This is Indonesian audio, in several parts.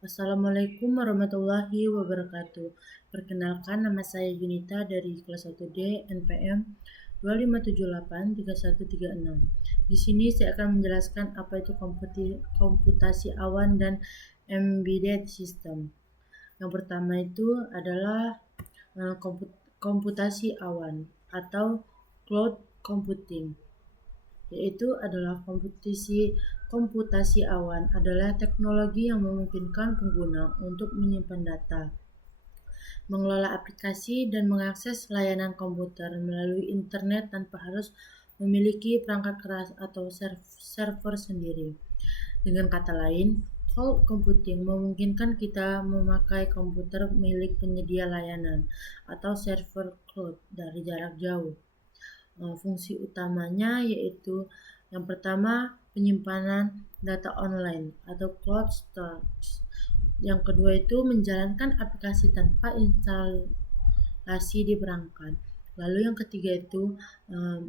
Assalamualaikum warahmatullahi wabarakatuh. Perkenalkan, nama saya Yunita dari kelas 1D NPM 25783136. Di sini saya akan menjelaskan apa itu komputasi awan dan embedded system. Yang pertama itu adalah komputasi awan atau cloud computing, yaitu adalah komputasi awan adalah teknologi yang memungkinkan pengguna untuk menyimpan data, mengelola aplikasi, dan mengakses layanan komputer melalui internet tanpa harus memiliki perangkat keras atau server sendiri. Dengan kata lain, cloud computing memungkinkan kita memakai komputer milik penyedia layanan atau server cloud dari jarak jauh. Fungsi utamanya yaitu yang pertama, penyimpanan data online atau cloud storage. Yang kedua itu menjalankan aplikasi tanpa instalasi di perangkat. Lalu yang ketiga itu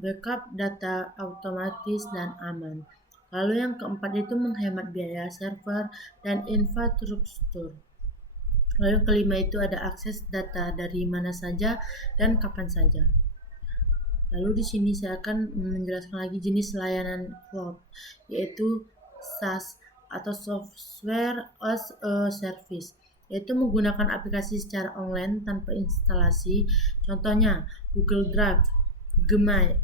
backup data otomatis dan aman. Lalu yang keempat itu menghemat biaya server dan infrastruktur. Lalu yang kelima itu ada akses data dari mana saja dan kapan saja. Lalu di sini saya akan menjelaskan lagi jenis layanan cloud, yaitu SaaS atau Software as a Service, yaitu menggunakan aplikasi secara online tanpa instalasi. Contohnya Google Drive, Gmail,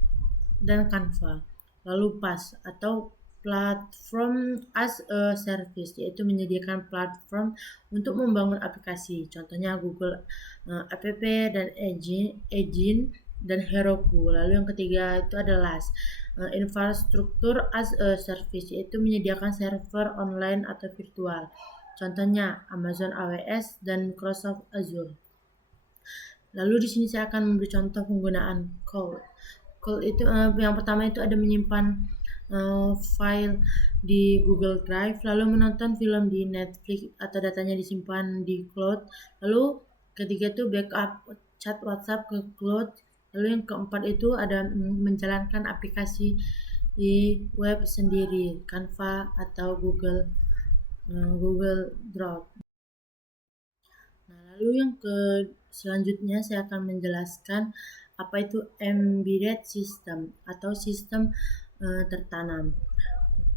dan Canva. Lalu PaaS atau Platform as a Service, yaitu menyediakan platform untuk membangun aplikasi. Contohnya Google App dan Engine dan Heroku. Lalu yang ketiga itu adalah infrastruktur as a service, yaitu menyediakan server online atau virtual. Contohnya Amazon AWS dan Microsoft Azure. Lalu di sini saya akan memberi contoh penggunaan cloud. Cloud itu yang pertama itu ada menyimpan file di Google Drive, lalu menonton film di Netflix atau datanya disimpan di cloud. Lalu ketiga itu backup chat WhatsApp ke cloud. Lalu yang keempat itu ada menjalankan aplikasi di web sendiri, Canva atau Google Drive. Nah, lalu yang selanjutnya saya akan menjelaskan apa itu embedded system atau sistem tertanam.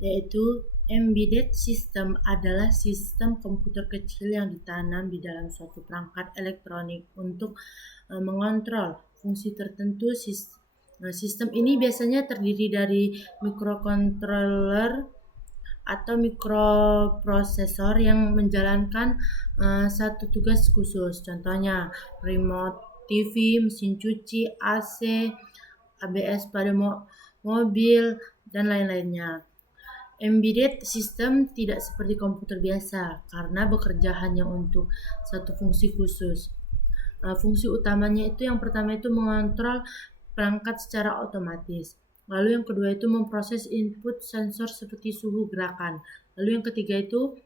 Yaitu embedded system adalah sistem komputer kecil yang ditanam di dalam suatu perangkat elektronik untuk mengontrol fungsi tertentu. Sistem ini biasanya terdiri dari microcontroller atau mikroprosesor yang menjalankan satu tugas khusus. Contohnya remote TV, mesin cuci, AC, ABS pada mobil, dan lain-lainnya. Embedded system tidak seperti komputer biasa karena bekerja hanya untuk satu fungsi khusus. Fungsi utamanya itu yang pertama itu mengontrol perangkat secara otomatis. Lalu yang kedua itu memproses input sensor seperti suhu, gerakan. Lalu yang ketiga itu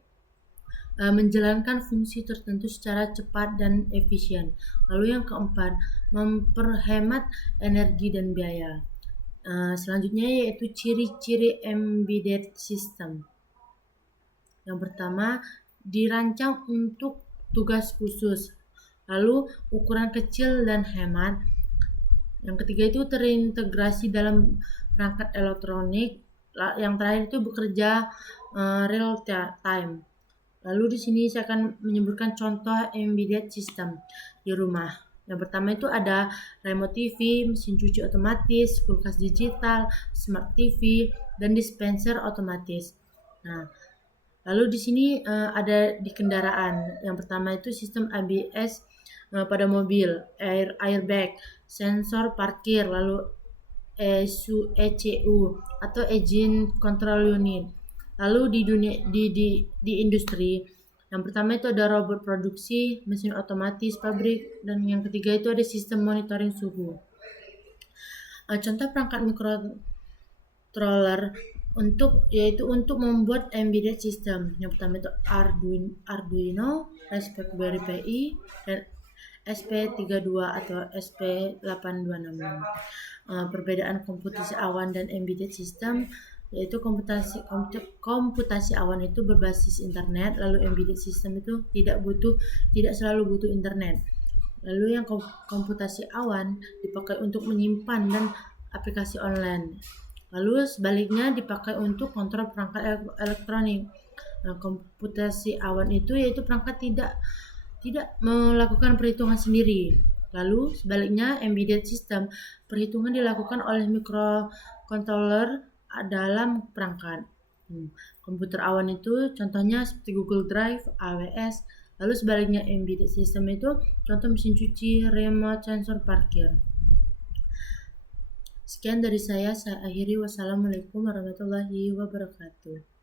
menjalankan fungsi tertentu secara cepat dan efisien. Lalu yang keempat, memperhemat energi dan biaya. Selanjutnya yaitu ciri-ciri embedded system. Yang pertama, dirancang untuk tugas khusus. Lalu ukuran kecil dan hemat. Yang ketiga itu terintegrasi dalam perangkat elektronik. Yang terakhir itu bekerja real time. Lalu di sini saya akan menyebutkan contoh embedded system di rumah. Yang pertama itu ada remote TV, mesin cuci otomatis, kulkas digital, smart TV, dan dispenser otomatis. Nah, lalu di sini ada di kendaraan. Yang pertama itu sistem ABS pada mobil, airbag, sensor parkir, lalu ECU atau Engine Control Unit. Lalu di industri, yang pertama itu ada robot produksi, mesin otomatis, pabrik, dan yang ketiga itu ada sistem monitoring suhu. Contoh perangkat mikrocontroller yaitu untuk membuat embedded system. Yang pertama itu Arduino, Raspberry Pi, dan SP32 atau SP8266. Perbedaan komputasi awan dan embedded system yaitu komputasi awan itu berbasis internet, lalu embedded system itu tidak selalu butuh internet. Lalu yang komputasi awan dipakai untuk menyimpan dan aplikasi online. Lalu sebaliknya dipakai untuk kontrol perangkat elektronik. Nah, komputasi awan itu yaitu perangkat tidak melakukan perhitungan sendiri. Lalu sebaliknya embedded system, perhitungan dilakukan oleh microcontroller dalam perangkat. Komputer awan itu contohnya seperti Google Drive, AWS. Lalu sebaliknya embedded system itu contoh mesin cuci, remote, sensor parkir. Sekian dari saya akhiri. Wassalamualaikum warahmatullahi wabarakatuh.